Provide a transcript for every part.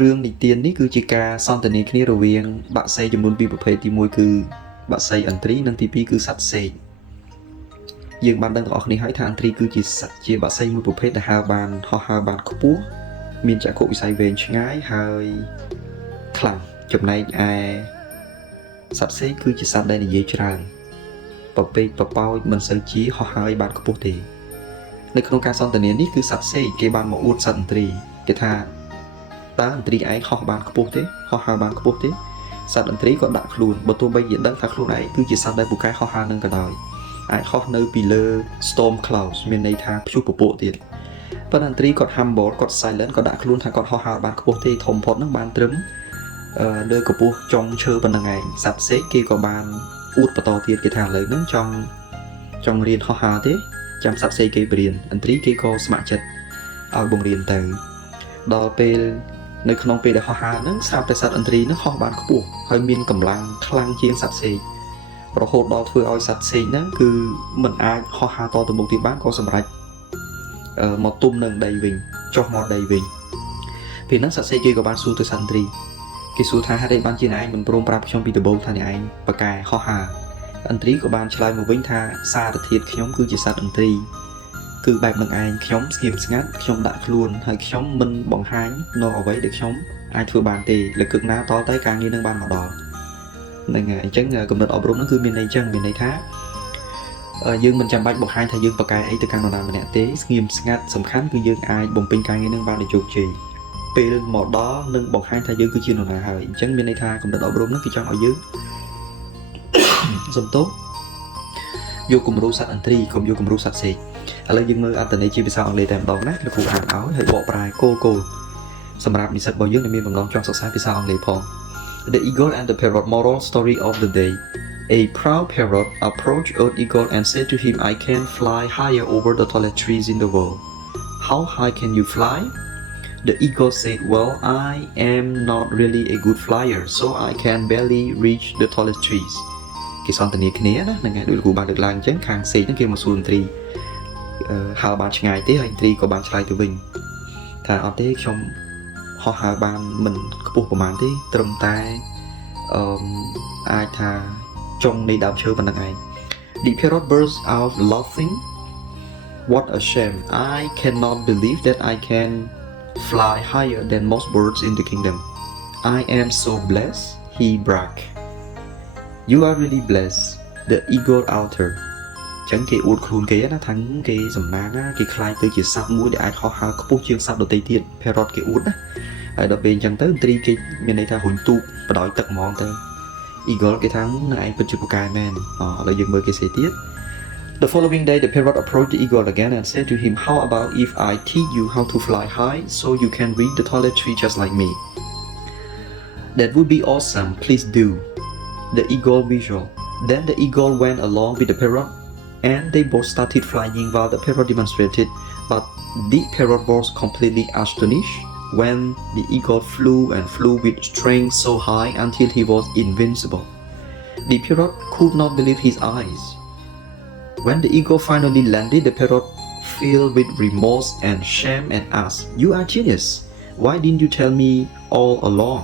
រឿងនិទាននេះគឺជាការសន្ទនាគ្នារវាងបក្សីចំនួន2ប្រភេទទី1គឺបក្សីឥន្ទ្រីនិងទី2គឺសត្វសេកយើងបានដឹងទាំងអស់គ្នាហើយថាឥន្ទ្រីគឺជាបក្សីមួយប្រភេទដែលហោះហើរបានខ្ពស់មានចក្ខុវិស័យវែងឆ្ងាយហើយខ្លាំងចំណែកឯសត្វសេកគឺជាសត្វដែលនិយាយច្រើនប្រពេកប្រប៉ោចមិនសូវជាហោះហើរបានខ្ពស់ទេនៅក្នុងការសន្ទនានេះគឺសត្វសេកគេបានមកអួតសត្វឥន្ទ្រីគេថាតើឥន្ទ្រីឯងហោះបានខ្ពស់ទេហោះហើរបានខ្ពស់ទេសត្វឥន្ទ្រីក៏ដាក់ខ្លួនបើទោះបីជាដឹងថាខ្លួនឯងគឺជាសត្វដែលពូកែហោះហើរនឹងក៏ដោយអាចហោះនៅពីលើ storm clouds មានន័យថាព្យុះពពកទៀតប៉ុន្តែឥន្ទ្រីគាត់ humble គាត់ silent គាត់ដាក់ខ្លួនថាគាត់ហោះហើរបានខ្ពស់ទេធំផុតនឹងបានត្រឹមលើកម្ពស់ចុងឈើប៉ុណ្្នឹងឯងសត្វសេកគេក៏បានអួតបន្តទៀតគេថាឥឡូវហ្នឹងចង់រៀនហោះហើរទេចាំសត្វសេកគេបរៀនឥន្ទ្រីគេក៏ស្ម័គ្រចិត្តឲ្យបង្រៀនទៅដល់ពេលនៅក្នុងពេលដែលហោះហើរហ្នឹងស្រាប់តែសត្វឥន្ទ្រីហ្នឹងហោះបានខ្ពស់ហើយមានកម្លាំងខ្លាំងជាងសត្វសេករហូតដល់ធ្វើឲ្យសត្វសេកហ្នឹងគឺមិនអាចហោះហើរតទៅមុខទៀតបានក៏សម្រេចមកទុំនឹងដីវិញចុះមកដីវិញពេលហ្នឹងសត្វសេកគេក៏បានសួរទៅសត្វឥន្ទ្រីគេសួរថាហេតុអីបានជាអ្នកឯងមិនព្រមប្រាប់ខ្ញុំពីដំបូងថាអ្នកឯងប្រកែហោះហើរឥន្ទ្រីក៏បានឆ្លើយមកវិញថាសារធាតុខ្ញុំគឺជាសត្វឥន្ទ្រីគឺបែបនឹងឯងខ្ញុំស្ងៀមស្ងាត់ខ្ញុំដាក់ខ្លួនហើយខ្ញុំមិនបង្ហាញនៅអ្វីដែលខ្ញុំអាចធ្វើបានទេលើកឹកណាតតែការងារនឹងបានមកដល់ហ្នឹងហើយអញ្ចឹងកំណត់អប់រំហ្នឹងគឺមានន័យអញ្ចឹងមានន័យថាយើងមិនចាំបាច់បង្ហាញថាយើងប្រកែអីទៅកាន់នរណាម្នាក់ទេស្ងៀមស្ងាត់សំខាន់គឺយើងអាចបំពេញការងារនឹងបានដោយជោគជ័យពេលមកដល់នឹងបង្ហាញថាយើងគឺជានរណាហើយអញ្ចឹងមានន័យថាកំណត់អប់រំហ្នឹងគឺចង់ឲ្យយើងសំទោសយកគំរូសត្វឥន្ទ្រីកុំយកគំរូសត្វសេកឥឡូវយើងមើលអត្ថន័យជាភាសាអង់គ្លេសតែម្ដងណាលោកគ្រូអានឲ្យហើយបកប្រែគោលសម្រាប់និស្សិតរបស់យើងដែលមានបំណងចង់សិក្សាភាសាអង់គ្លេសផង The eagle and the parrot moral story of the day. A proud parrot approached old eagle and said to him, I can fly higher over the tallest trees in the world. How high can you fly? The eagle said, well, I am not really a good flyer, so I can barely reach the tallest trees. គេសន្ទនាគ្នាណាហ្នឹងហើយដូចលោកគ្រូបានលើកឡើងអញ្ចឹងខាងសេកហ្នឹងគេមកសួរឥន្ទ្រីហើរបានឆ្ងាយទេហើយឥន្ទ្រីក៏បានឆ្លើយទៅវិញថាអត់ទេខ្ញុំហោះហើរបានមិនខ្ពស់ប្រហែលទេត្រឹមតែអាចថាចុងនៃដើមឈើប៉ុណ្្នឹងឯង The parrot burst out laughing. What a shame. I cannot believe that I can fly higher than most birds in the kingdom. I am so blessed, he bragged. You are really blessed, the eagle outer. ចឹងគេអួតខ្លួនគេណាថាគេសំណាងណាគេខ្លាចទៅជាសត្វមួយដែលអាចហោះហើរខ្ពស់ជាងសត្វដទៃទៀត parrot គេអួតណាហើយដល់ពេលអញ្ចឹងទៅឥន្ទ្រីគេមានន័យថារុញទូកបដោយទឹកហ្មងទៅ eagle គេថានឹងឯងពិតជាពូកែមែនឥឡូវយើងមើលគេសេទៀត The following day the parrot approached the eagle again and said to him, how about if I teach you how to fly high so you can reach the tallest tree just like me? That would be awesome, please do. The eagle visual. Then the eagle went along with the parrot and they both started flying while the parrot demonstrated, but the parrot was completely astonished when the eagle flew and flew with strength so high until he was invincible. The parrot could not believe his eyes. When the eagle finally landed, the parrot filled with remorse and shame and asked, you are genius. Why didn't you tell me all along?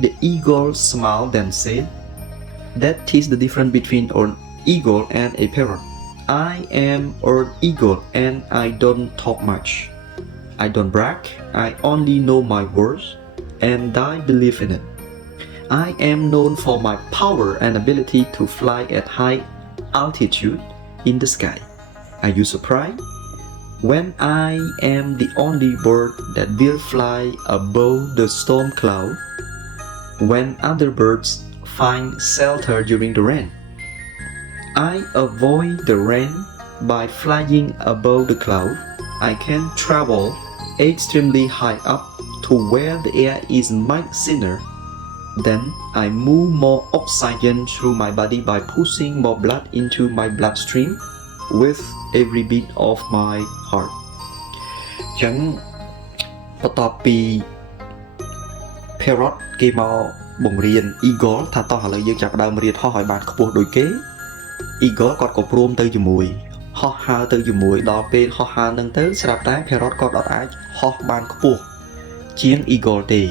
The eagle smiled and said, that is the difference between an eagle and a parrot. I am an eagle and I don't talk much. I don't brag, I only know my words and I believe in it. I am known for my power and ability to fly at high altitude in the sky. Are you surprised? When I am the only bird that will fly above the storm cloud, when other birds find shelter during the rain, I avoid the rain by flying above the cloud. I can travel extremely high up to where the air is much thinner. Then I move more oxygen through my body by pushing more blood into my bloodstream with every beat of my heart. ចឹងបន្ទាប់ពី parrot គេមកបង្រៀន eagle ថាតោះឥឡូវយើងចាប់ផ្ដើមរៀនហោះឲ្យបានខ្ពស់ដូចគេ eagle គាត់ក៏ព្រមទៅជាមួយហោះហើរទៅជាមួយដល់ពេលហោះហើរនឹងទៅស្រាប់តែ parrot គាត់អត់អាចហោះបានខ្ពស់ ជាង eagle ទេ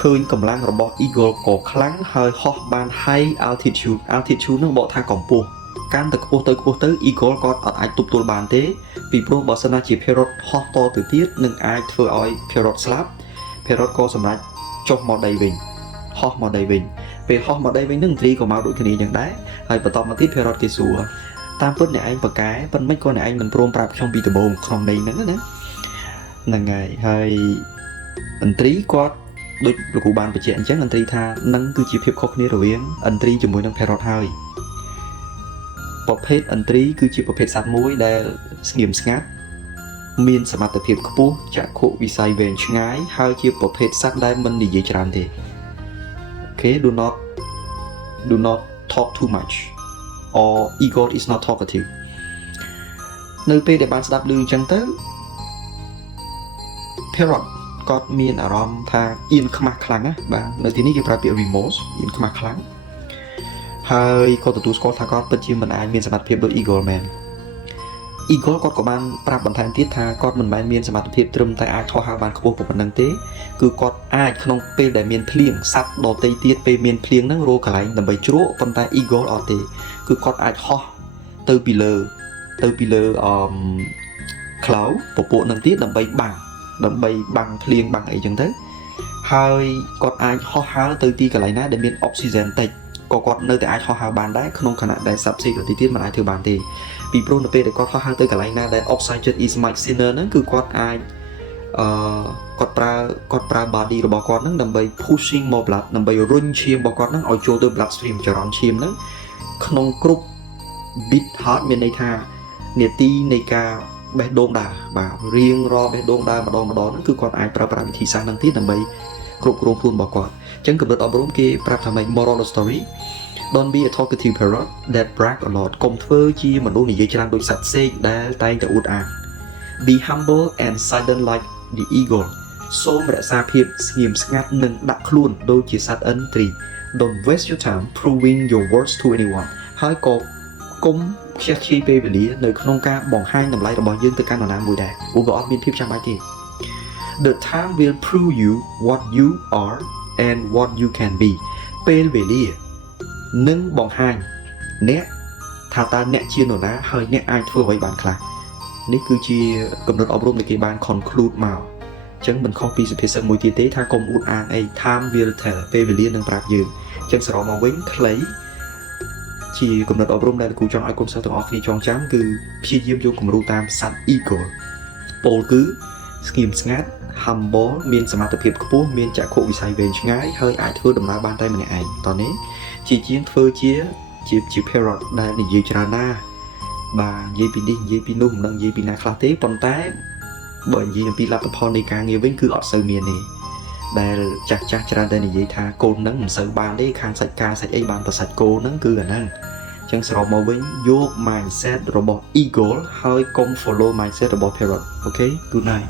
ឃើញកម្លាំងរបស់ eagle ក៏ខ្លាំងហើយហោះបាន high altitude នឹងបកថាកម្ពស់កាន់តែខ្ពស់ទៅ eagle ក៏អត់អាចទប់ទល់បានទេពីព្រោះបើសិនណាជា parrot ហោះតទៅទៀតនឹងអាចធ្វើឲ្យ parrot ស្លាប់ parrot ក៏សម្រេចចុះមកដីវិញហោះមកដីវិញពេលហោះមកដីវិញនឹងត្រីក៏មកដូចគ្នាយ៉ាងដែរហើយបន្តមកទៀត parrot គេសួរតាមពិតអ្នកឯងបកែប៉ុន្តែក៏អ្នកឯងមិនព្រមប្រាប់ខ្ញុំពីដំបូងក្នុងន័យហ្នឹងណាហ្នឹងហើយឥន្ទ្រីគាត់ដូចលោកគ្រូបានបញ្ជាក់អញ្ចឹងឥន្ទ្រីថានឹងគឺជាភាពខុសគ្នារវាងឥន្ទ្រីជាមួយនឹង parrot ហើយប្រភេទឥន្ទ្រីគឺជាប្រភេទសត្វមួយដែលស្ងៀមស្ងាត់មានសមត្ថភាពខ្ពស់ចក្ខុវិស័យវែងឆ្ងាយហើយជាប្រភេទសត្វដែលមិននិយាយច្រើនទេOkay, do not talk too much or eagle is not talkative នៅពេលដែលបានស្ដាប់ឮអញ្ចឹងទៅ parrot គាត់មានអារម្មណ៍ថាអៀនខ្មាស់ខ្លាំងណាបាទនៅទីនេះគេប្រើពាក្យ remorse អៀនខ្មាស់ខ្លាំងហើយគាត់ទទួលស្គាល់ថាគាត់ពិតជាមិនអាចមានសមត្ថភាពដូច eagle មែន eagle គាត់ក៏បានប្រាប់បន្ថែមទៀតថាគាត់មិនមែនមានសមត្ថភាពត្រឹមតែអាចហោះហើរបានខ្ពស់ប៉ុណ្ណឹងទេគឺគាត់អាចក្នុងពេលដែលមានភ្លៀងសត្វដទៃទៀតពេលមានភ្លៀងហ្នឹងរកកន្លែងដើម្បីជ្រក់ប៉ុន្តែ eagle អត់ទេគឺគាត់អាចហោះទៅពីលើcloud ពពួកហ្នឹងទៀតដើម្បីបាំងភ្លៀងបាំងអីចឹងទៅហើយគាត់អាចហោះហើរទៅទីកន្លែងណាដែលមាន oxygen តិចក៏គាត់នៅតែអាចហោះហើរបានដែរក្នុងខណៈដែល សត្វផ្សេងដទៃទៀតមិនអាចធ្វើបានទេពីព្រោះនៅពេលដែលគាត់ហោះហើរទៅកន្លែងណាដែល oxygen is much thinner ហ្នឹងគឺគាត់អាចគាត់ប្រើ body របស់គាត់ហ្នឹងដើម្បី pushing more blood ដើម្បីរុញឈាមរបស់គាត់ហ្នឹងឲ្យចូលទៅ bloodstream ចរន្តឈាមហ្នឹងក្នុងគ្រប់ beat heart មានន័យថានាទីនៃការបេះដូងដើរបាទរៀងរាល់បេះដូងដើរម្ដងហ្នឹងគឺគាត់អាចប្រើប្រាស់វិធីសាស្ត្រហ្នឹងទៀតដើម្បីគ្រប់គ្រងខ្លួនរបស់គាត់អញ្ចឹងកម្រិតអប់រំគេប្រាប់ថាម៉េច moral of the story don't be a talkative parrot that brag a lot កុំធ្វើជាមនុស្សនិយាយច្រើនដូចសត្វផ្សេងដែលតែងតែអួតអាង be humble and silent like the eagle សូមរក្សាភាពស្ងៀមស្ងាត់និងដាក់ខ្លួនដូចជាសត្វឥន្ទ្រី don't waste your time proving your worth to anyone ហើយក៏កុំខ្ជះខ្ជាយពេលវេលានៅក្នុងការបង្ហាញតម្លៃរបស់យើងទៅកាន់នរណាមួយដែរព្រោះវាអត់មានភាពចាំបាច់ទេ The time will prove you what you are and what you can be ពេលវេលានឹងបង្ហាញអ្នកថាតើអ្នកជានរណាហើយអ្នកអាចធ្វើអ្វីបានខ្លះនេះគឺជាកំណត់អប់រំដែលគេបាន conclude មកអញ្ចឹងមិនខុសពីសុភាសិតមួយទៀតទេថាកុំអួតអាងអី time will tell ពេលវេលានឹងប្រាប់យើងអញ្ចឹងសរុបមកវិញខ្លីជាកំណត់អប់រំដែលគ្រូចង់ឲ្យកូនសិស្សទាំងអស់គ្នាចងចាំគឺព្យាយាមយកគំរូតាមសត្វ eagle ពោលគឺស្ងៀមស្ងាត់ humble មានសមត្ថភាពខ្ពស់មានចក្ខុវិស័យវែងឆ្ងាយហើយអាចធ្វើដំណើរបានតែម្នាក់ឯងតោះនេះជាជាងធ្វើជា parrot ដែលនិយាយច្រើនណាស់បាទនិយាយពីនេះនិយាយពីនោះមិនដឹងនិយាយពីណាខ្លះទេប៉ុន្តែបើនិយាយអំពីលទ្ធផលនៃការងារវិញគឺអត់សូវមានទេដែលចាស់ច្រើនតែនិយាយថាកូននឹងមិនសូវបានទេខាងសាច់ការសាច់អីបានតែសាច់គោនឹងគឺអាហ្នឹងអញ្ចឹងសរុបមកវិញយក mindset របស់ eagle ហើយកុំ follow mindset របស់ parrot អូខេ good night